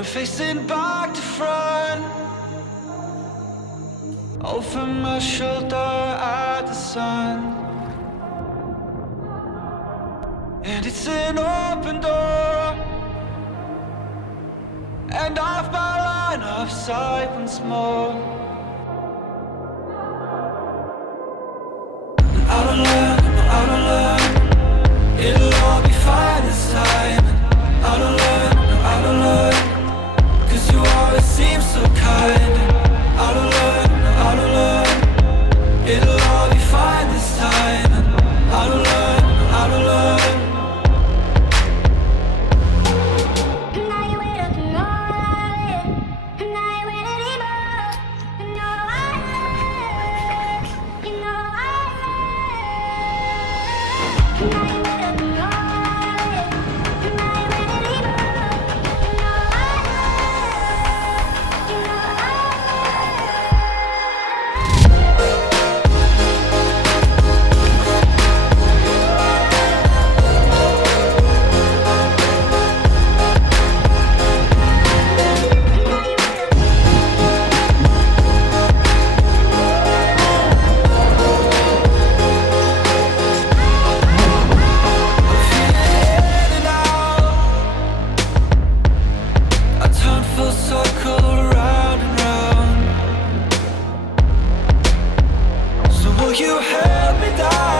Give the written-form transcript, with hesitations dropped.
I'm facing back to front. Over my shoulder at the sun. And it's an open door, and off my line of sight once more. And I don't learn, no, I don't learn. It'll all be fine this time. And I don't learn, no, I don't learn. 'Cause you always seem so kind. And I don't learn, no, I don't learn. It'll all be fine this time. And I don't learn, no, I don't learn. You held me down.